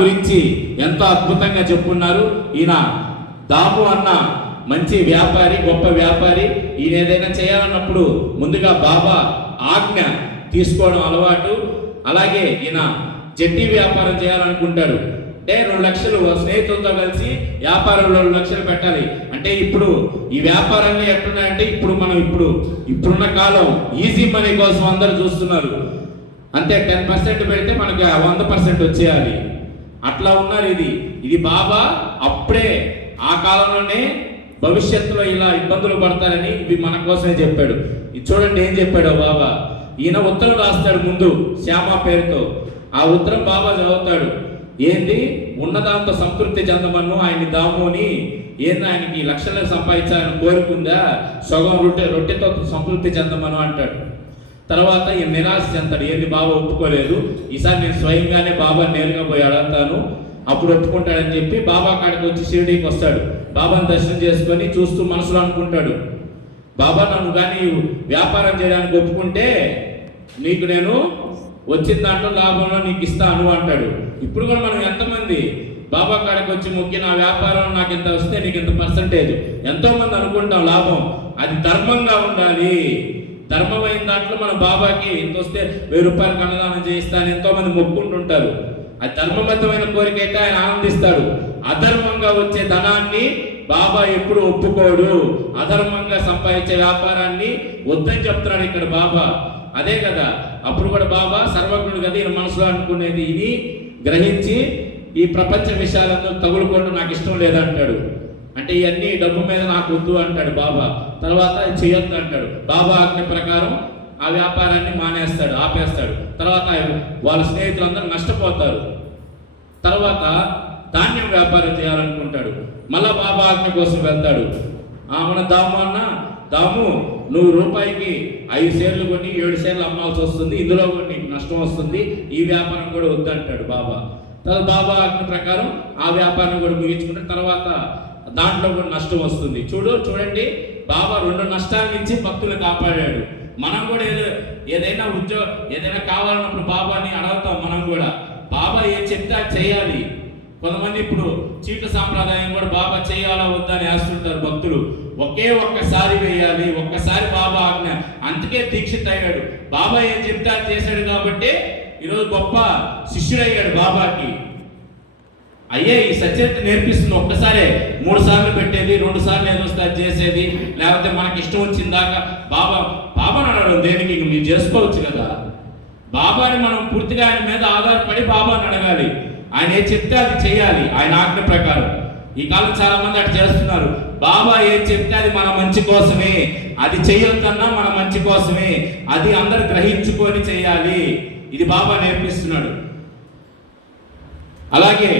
గురించి ఎంతో అద్భుతంగా చెప్పున్నారు. ఈయన దాము అన్న మంచి వ్యాపారి, గొప్ప వ్యాపారి. ఈయన ఏదైనా చేయాలన్నప్పుడు ముందుగా బాబా ఆజ్ఞ తీసుకోవడం అలవాటు. అలాగే ఈయన జట్టి వ్యాపారం చేయాలనుకుంటాడు. అంటే 2 లక్షలు స్నేహితులతో కలిసి వ్యాపారంలో 2 లక్షలు పెట్టాలి. అంటే ఇప్పుడు ఈ వ్యాపారాన్ని ఎట్లున్నాయంటే ఇప్పుడున్న కాలం ఈజీ మనీ కోసం అందరూ చూస్తున్నారు. అంతే 10% పెడితే మనకి 100% వచ్చేయాలి. అట్లా ఉన్నారు. ఇది బాబా అప్పుడే ఆ కాలంలోనే భవిష్యత్తులో ఇలా ఇబ్బందులు పడతారని ఇవి మన కోసమే చెప్పాడు. ఇది చూడండి ఏం చెప్పాడో బాబా. ఈయన ఉత్తరం రాస్తాడు ముందు శ్యామ పేరుతో. ఆ ఉత్తరం బాబా చదువుతాడు. ఏంది ఉన్నదాంతో సంతృప్తి చెందమను ఆయన్ని దాముని. ఏంది ఆయనకి లక్షలను సంపాదించాలని కోరుకుందా, సగం రొట్టెతో సంతృప్తి చెందమను అంటాడు. తర్వాత ఈయన నిరాశ చెందాడు. ఏంది బాబా ఒప్పుకోలేదు, ఈసారి నేను స్వయంగానే బాబా నేరుగా పోయి అడుగుతాను, అప్పుడు ఒప్పుకుంటాడని చెప్పి బాబా కాడికి వచ్చి షిరిడీకి వస్తాడు. బాబాను దర్శనం చేసుకొని చూస్తూ మనసులో అనుకుంటాడు, బాబా నన్ను కానీ వ్యాపారం చేయడానికి ఒప్పుకుంటే నీకు నేను వచ్చిన దాంట్లో లాభంలో నీకు ఇస్తాను అంటాడు. ఇప్పుడు కూడా మనం ఎంతమంది బాబా కాడికి వచ్చి మొక్కి నా వ్యాపారం నాకు ఇంత వస్తే నీకు ఇంత పర్సంటేజ్, ఎంతో మంది అనుకుంటాం లాభం. అది ధర్మంగా ఉండాలి. ధర్మమైన దాంట్లో మనం బాబాకి ఇంత వస్తే 1000 రూపాయలకు అన్నదానం చేయిస్తాను ఎంతో మంది మొక్కుంటుంటారు. అది ధర్మబద్ధమైన కోరిక అయితే ఆయన ఆనందిస్తాడు. అధర్మంగా వచ్చే ధనాన్ని బాబా ఎప్పుడు ఒప్పుకోడు. అధర్మంగా సంపాదించే వ్యాపారాన్ని వద్దని చెప్తున్నాడు ఇక్కడ బాబా. అదే కదా అప్పుడు కూడా బాబా సర్వజ్ఞుడు కదా, ఈయన మనసులో అనుకునేది ఇది గ్రహించి ఈ ప్రపంచ విషయాలను తగులుకోవడం నాకు ఇష్టం లేదంటాడు. అంటే ఇవన్నీ డబ్బు మీద నాకు వద్దు అంటాడు బాబా. తర్వాత చేయొద్దు అంటాడు. బాబా ఆజ్ఞ ప్రకారం ఆ వ్యాపారాన్ని మానేస్తాడు, ఆపేస్తాడు. తర్వాత వాళ్ళ స్నేహితులందరూ నష్టపోతారు. తర్వాత ధాన్యం వ్యాపారం చేయాలనుకుంటాడు. మళ్ళా బాబా ఆజ్ఞ కోసం వెళ్తాడు. మన దాము అన్న, దాము నువ్వు రూపాయికి 5 షేర్లు కొని 7 షేర్లు అమ్మాల్సి వస్తుంది, ఇందులో కూడా నీకు నష్టం వస్తుంది, ఈ వ్యాపారం కూడా వద్దంటాడు బాబా. తర్వాత బాబా ఆజ్ఞ ప్రకారం ఆ వ్యాపారం కూడా ముగించుకుంటే తర్వాత దాంట్లో కూడా నష్టం వస్తుంది. చూడండి బాబా 2 నష్టాల నుంచి భక్తులు కాపాడాడు. మనం కూడా ఏదైనా కావాలన్నప్పుడు బాబాని అడుగుతాం. మనం కూడా బాబా ఏం చెప్తే అది చేయాలి. కొంతమంది ఇప్పుడు చీట్ల సాంప్రదాయం కూడా బాబా చేయాలా వద్దా అని వేస్తుంటారు భక్తులు. ఒక్కసారి వేయాలి, ఒక్కసారి బాబా ఆజ్ఞ. అందుకే దీక్షిత్ అయ్యాడు. బాబా ఏం చెప్తే అది చేశాడు కాబట్టి ఈరోజు గొప్ప శిష్యుడయ్యాడు బాబాకి. అయ్యే ఈ సత్యత నేర్పిస్తుంది. ఒక్కసారే 3 సార్లు పెట్టేది, 2 సార్లు ఏదొస్తే అది చేసేది, లేకపోతే మనకి ఇష్టం వచ్చిందాకా బాబాని అడగడం దేనికి? మీరు చేసుకోవచ్చు కదా. బాబాని మనం పూర్తిగా ఆయన మీద ఆధారపడి బాబాని అడగాలి. ఆయన ఏం చెప్తే అది చేయాలి ఆయన ఆజ్ఞ ప్రకారం. ఈ కాలం చాలా మంది అటు చేస్తున్నారు. బాబా ఏం చెప్తే అది మన మంచి కోసమే, అది చేయొద్దన్నా మన మంచి కోసమే, అది అందరు గ్రహించుకొని చేయాలి. ఇది బాబా నేర్పిస్తున్నాడు. అలాగే